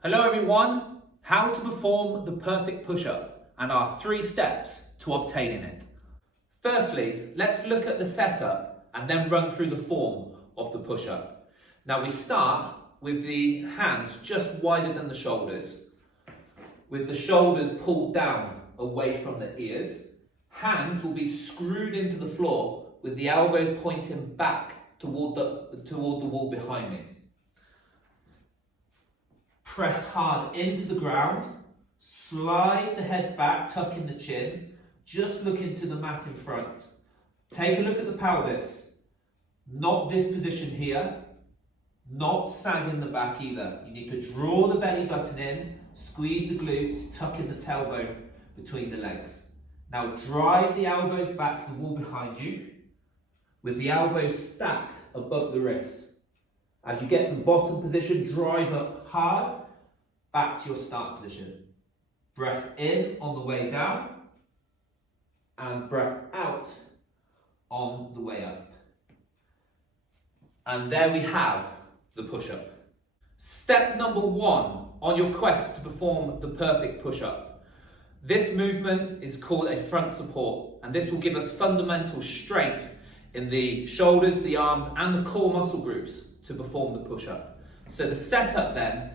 Hello everyone, how to perform the perfect push-up and our 3 steps to obtaining it. Firstly, let's look at the setup and then run through the form of the push-up. Now we start with the hands just wider than the shoulders, with the shoulders pulled down away from the ears. Hands will be screwed into the floor with the elbows pointing back toward the wall behind me. Press hard into the ground, slide the head back, tucking the chin, just look into the mat in front. Take a look at the pelvis, not this position here, not sagging the back either. You need to draw the belly button in, squeeze the glutes, tuck in the tailbone between the legs. Now drive the elbows back to the wall behind you, with the elbows stacked above the wrists. As you get to the bottom position, drive up hard, back to your start position. Breath in on the way down, and breath out on the way up. And there we have the push-up. Step number 1 on your quest to perform the perfect push-up. This movement is called a front support, and this will give us fundamental strength in the shoulders, the arms, and the core muscle groups to perform the push-up. So the setup then,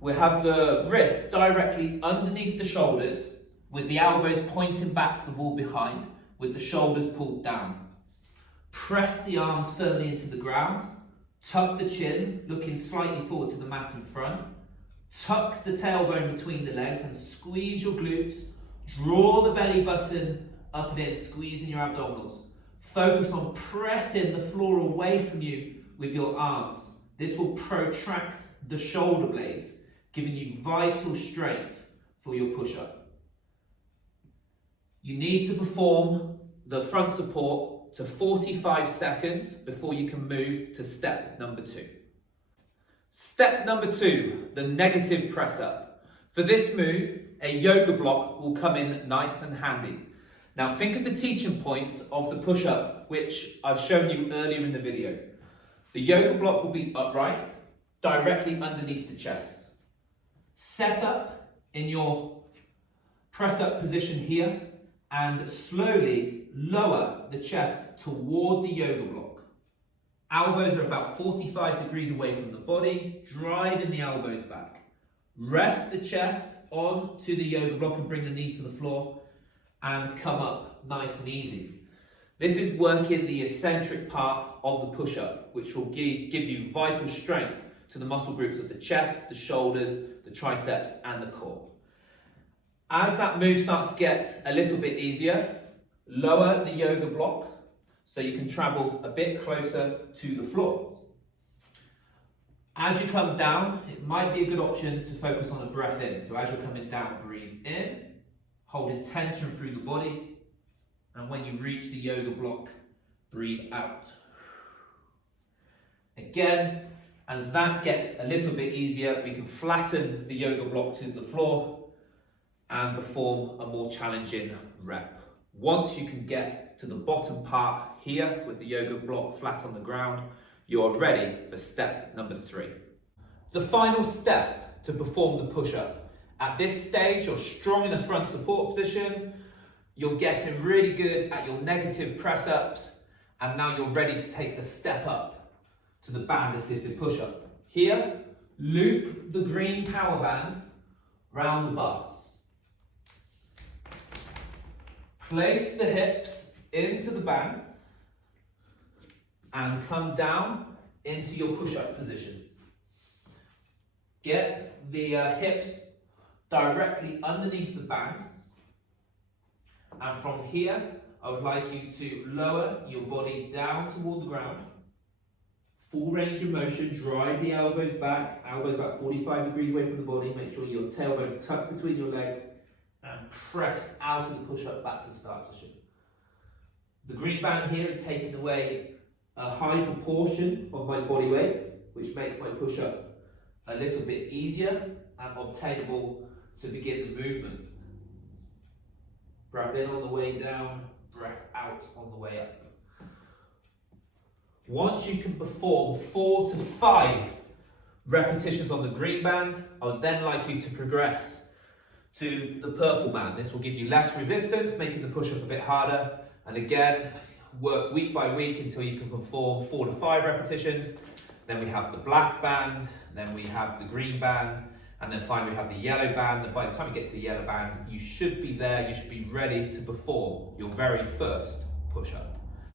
we have the wrist directly underneath the shoulders, with the elbows pointing back to the wall behind, with the shoulders pulled down. Press the arms firmly into the ground, tuck the chin, looking slightly forward to the mat in front, tuck the tailbone between the legs and squeeze your glutes, draw the belly button up and in, squeezing your abdominals. Focus on pressing the floor away from you with your arms. This will protract the shoulder blades, giving you vital strength for your push-up. You need to perform the front support to 45 seconds before you can move to step number 2. Step number 2, the negative press up. For this move, a yoga block will come in nice and handy. Now think of the teaching points of the push-up, which I've shown you earlier in the video. The yoga block will be upright, directly underneath the chest. Set up in your press-up position here and slowly lower the chest toward the yoga block. Elbows are about 45 degrees away from the body, driving the elbows back. Rest the chest onto the yoga block and bring the knees to the floor and come up nice and easy. This is working the eccentric part of the push-up, which will give you vital strength to the muscle groups of the chest, the shoulders, the triceps, and the core. As that move starts to get a little bit easier, lower the yoga block so you can travel a bit closer to the floor. As you come down, it might be a good option to focus on the breath in. So as you're coming down, breathe in, holding tension through the body, and when you reach the yoga block, breathe out. Again, as that gets a little bit easier, we can flatten the yoga block to the floor and perform a more challenging rep. Once you can get to the bottom part here with the yoga block flat on the ground, you are ready for step number 3. The final step to perform the push-up. At this stage, you're strong in the front support position, you're getting really good at your negative press-ups, and now you're ready to take the step up to the band-assisted push-up. Here, loop the green power band round the bar. Place the hips into the band and come down into your push-up position. Get the hips directly underneath the band, and from here I would like you to lower your body down toward the ground. Full range of motion, drive the elbows back 45 degrees away from the body. Make sure your tailbone is tucked between your legs and press out of the push-up back to the start position. The green band here is taking away a high proportion of my body weight, which makes my push-up a little bit easier and obtainable to begin the movement. Breath in on the way down, breath out on the way up. Once you can perform 4 to 5 repetitions on the green band. I would then like you to progress to the purple band. This will give you less resistance, making the push-up a bit harder. And again, work week by week until you can perform 4 to 5 repetitions. Then we have the black band, then we have the green band, and then finally we have the yellow band. And by the time you get to the yellow band, you should be there, you should be ready to perform your very first push-up.